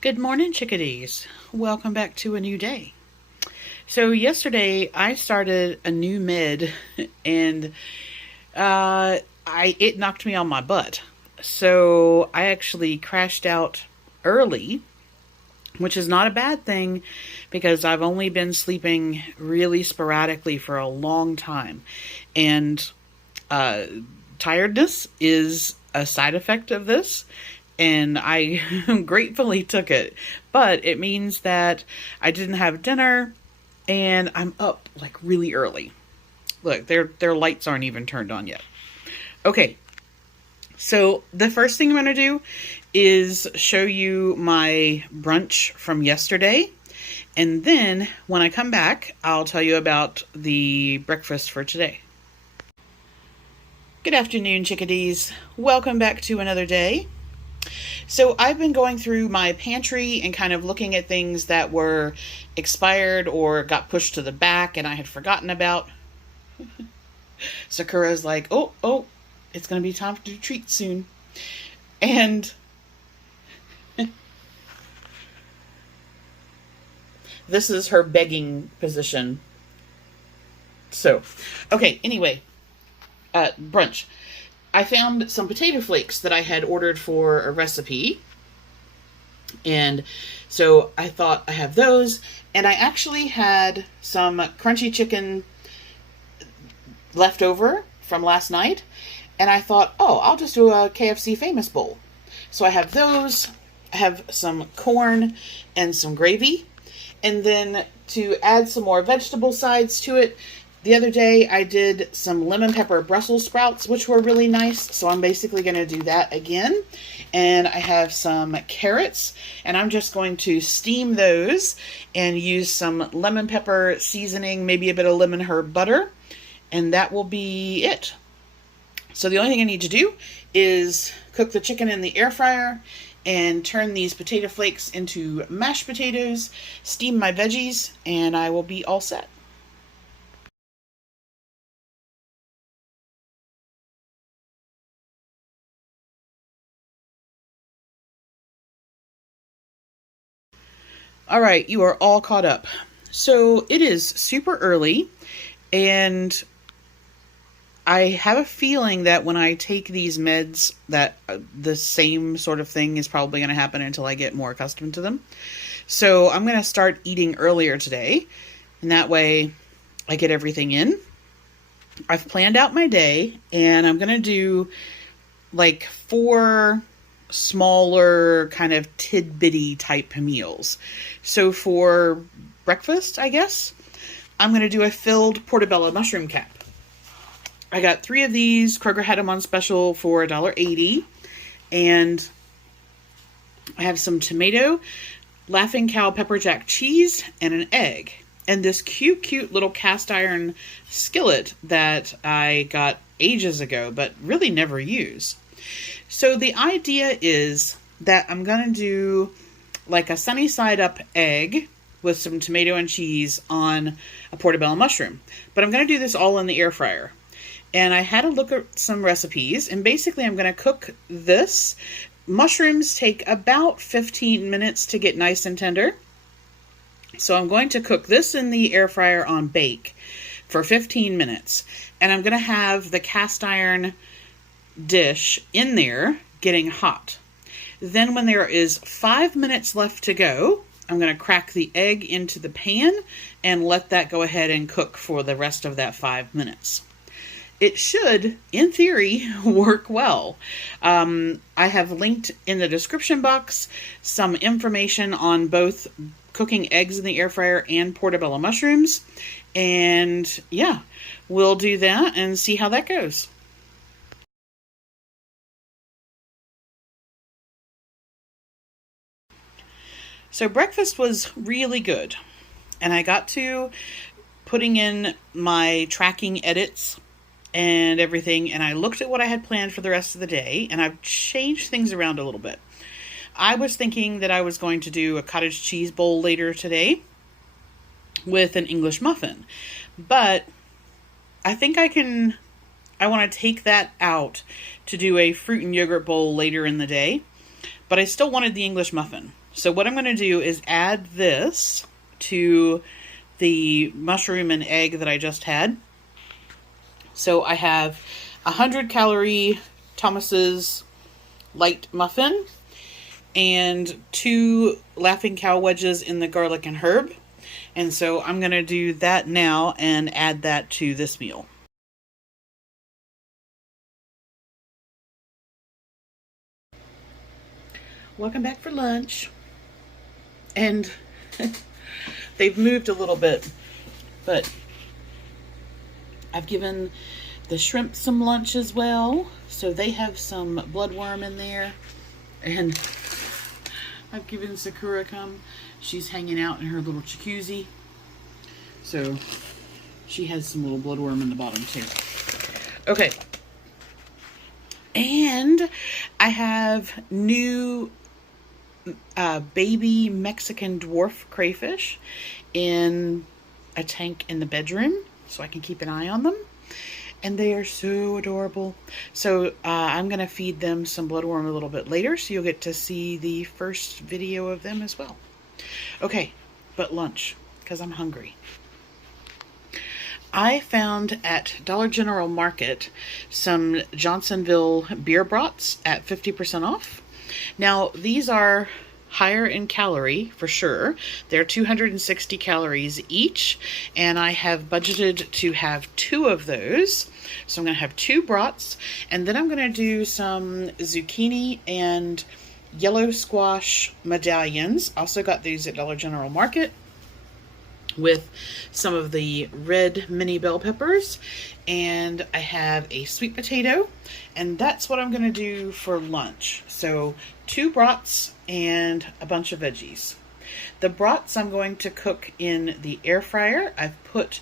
Good morning, chickadees. Welcome back to a new day. So yesterday I started a new med and it knocked me on my butt. So I actually crashed out early, which is not a bad thing because I've only been sleeping really sporadically for a long time. And tiredness is a side effect of this. And I gratefully took it. But it means that I didn't have dinner and I'm up like really early. Look, their lights aren't even turned on yet. Okay. So the first thing I'm going to do is show you my brunch from yesterday. And then when I come back, I'll tell you about the breakfast for today. Good afternoon, chickadees. Welcome back to another day. So I've been going through my pantry and kind of looking at things that were expired or got pushed to the back and I had forgotten about. Sakura's like, oh, it's going to be time to do treats soon. And this is her begging position. So, okay, anyway, brunch. I found some potato flakes that I had ordered for a recipe. And so I thought I have those. And I actually had some crunchy chicken left over from last night. And I thought, oh, I'll just do a KFC famous bowl. So I have those. I have some corn and some gravy. And then to add some more vegetable sides to it, the other day I did some lemon pepper Brussel sprouts, which were really nice. So I'm basically going to do that again. And I have some carrots and I'm just going to steam those and use some lemon pepper seasoning, maybe a bit of lemon herb butter. And that will be it. So the only thing I need to do is cook the chicken in the air fryer and turn these potato flakes into mashed potatoes, steam my veggies, and I will be all set. All right, you are all caught up. So it is super early, and I have a feeling that when I take these meds that the same sort of thing is probably going to happen until I get more accustomed to them. So I'm going to start eating earlier today, and that way I get everything in. I've planned out my day, and I'm going to do like 4 smaller kind of tidbitty type meals. So for breakfast, I guess, I'm going to do a filled Portabello Mushroom Cap. I got 3 of these. Kroger had them on special for $1.80. And I have some tomato, Laughing Cow pepper jack cheese, and an egg. And this cute little cast iron skillet that I got ages ago, but really never use. So the idea is that I'm going to do like a sunny side up egg with some tomato and cheese on a portobello mushroom. But I'm going to do this all in the air fryer. And I had a look at some recipes, and basically I'm going to cook this. Mushrooms take about 15 minutes to get nice and tender. So I'm going to cook this in the air fryer on bake for 15 minutes. And I'm going to have the cast iron dish in there getting hot. Then when there is 5 minutes left to go, I'm going to crack the egg into the pan and let that go ahead and cook for the rest of that 5 minutes. It should, in theory, work well. I have linked in the description box some information on both cooking eggs in the air fryer and portobello mushrooms. And yeah, we'll do that and see how that goes. So breakfast was really good. And I got to putting in my tracking edits and everything, and I looked at what I had planned for the rest of the day, and I've changed things around a little bit. I was thinking that I was going to do a cottage cheese bowl later today with an English muffin, but I think I can I want to take that out to do a fruit and yogurt bowl later in the day, but I still wanted the English muffin. So what I'm going to do is add this to the mushroom and egg that I just had. So I have 100-calorie Thomas's light muffin and 2 Laughing Cow wedges in the garlic and herb. And so I'm going to do that now and add that to this meal. Welcome back for lunch. And they've moved a little bit, but I've given the shrimp some lunch as well. So they have some bloodworm in there. And I've given Sakura she's hanging out in her little jacuzzi. So she has some little bloodworm in the bottom too. Okay. And I have new baby Mexican dwarf crayfish in a tank in the bedroom so I can keep an eye on them. And they are so adorable. So I'm going to feed them some bloodworm a little bit later, so you'll get to see the first video of them as well. Okay, but lunch, because I'm hungry. I found at Dollar General Market some Johnsonville beer brats at 50% off. Now, these are higher in calorie for sure. They're 260 calories each, and I have budgeted to have 2 of those. So I'm going to have 2 brats, and then I'm going to do some zucchini and yellow squash medallions. Also got these at Dollar General Market, with some of the red mini bell peppers, and I have a sweet potato, and that's what I'm going to do for lunch. So 2 brats and a bunch of veggies. The brats I'm going to cook in the air fryer. I've put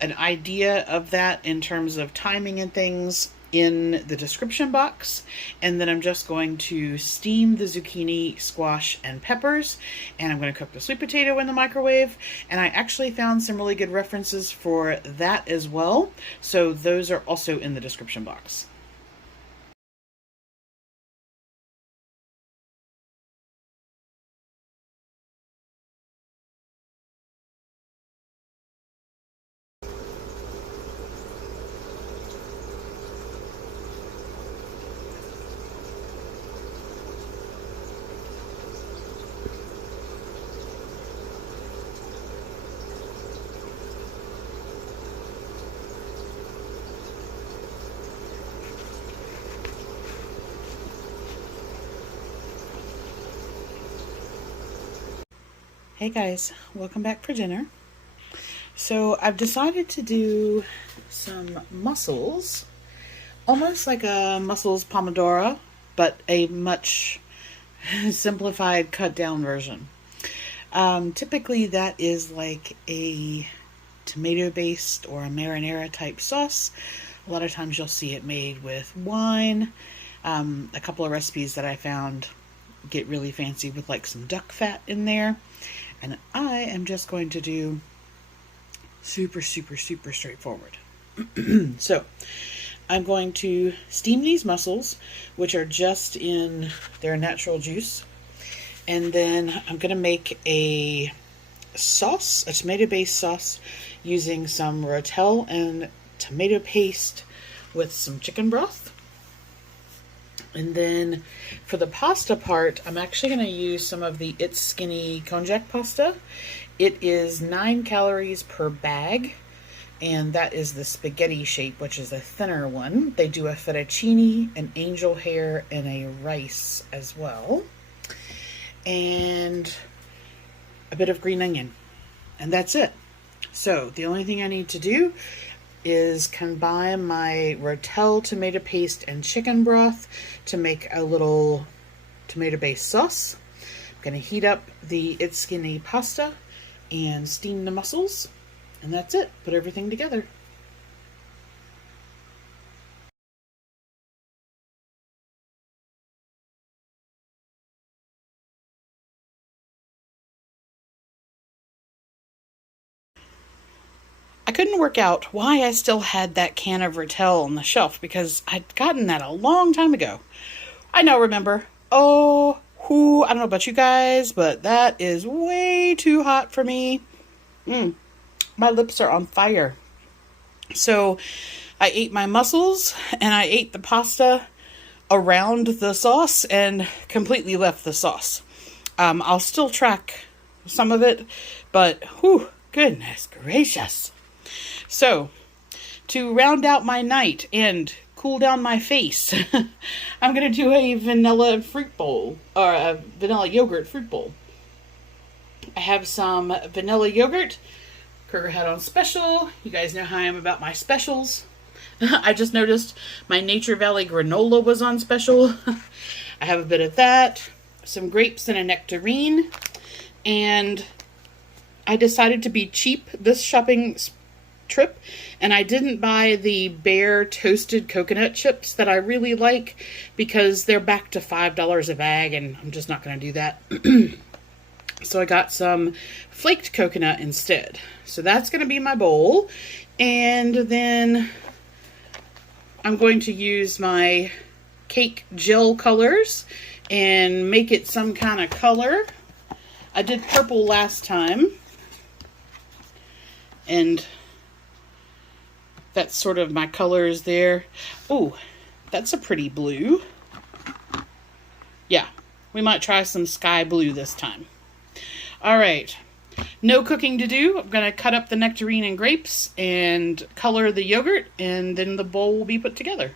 an idea of that in terms of timing and things in the description box, and then I'm just going to steam the zucchini, squash, and peppers, and I'm going to cook the sweet potato in the microwave. And I actually found some really good references for that as well, so those are also in the description box. Hey guys, welcome back for dinner. So I've decided to do some mussels, almost like a mussels pomodoro, but a much simplified, cut down version. Typically that is like a tomato based or a marinara type sauce. A lot of times you'll see it made with wine. A couple of recipes that I found get really fancy with like some duck fat in there. And I am just going to do super straightforward. So I'm going to steam these mussels, which are just in their natural juice. And then I'm going to make a sauce, a tomato-based sauce, using some rotel and tomato paste with some chicken broth. And then for the pasta part, I'm actually going to use some of the It's Skinny konjac pasta. It is 9 calories per bag, and that is the spaghetti shape, which is a thinner one. They do a fettuccine, an angel hair, and a rice as well. And a bit of green onion. And that's it. So the only thing I need to do is combine my rotel tomato paste and chicken broth to make a little tomato-based sauce. I'm going to heat up the It's Skinny pasta and steam the mussels, and that's it. Put everything together. I couldn't work out why I still had that can of Rotel on the shelf because I'd gotten that a long time ago. I now remember. Oh, I don't know about you guys, but that is way too hot for me. My lips are on fire. So I ate my mussels and I ate the pasta around the sauce and completely left the sauce. I'll still track some of it, but goodness gracious. So to round out my night and cool down my face, I'm going to do a vanilla fruit bowl, or a vanilla yogurt fruit bowl. I have some vanilla yogurt. Kroger had on special. You guys know how I am about my specials. I just noticed my Nature Valley granola was on special. I have a bit of that, some grapes and a nectarine, and I decided to be cheap this shopping trip, and I didn't buy the Bear toasted coconut chips that I really like because they're back to $5 a bag, and I'm just not going to do that. So I got some flaked coconut instead. So that's going to be my bowl, and then I'm going to use my cake gel colors and make it some kind of color. I did purple last time, and that's sort of my colors there. Oh, that's a pretty blue. Yeah, we might try some sky blue this time. All right, no cooking to do. I'm going to cut up the nectarine and grapes and color the yogurt, and then the bowl will be put together.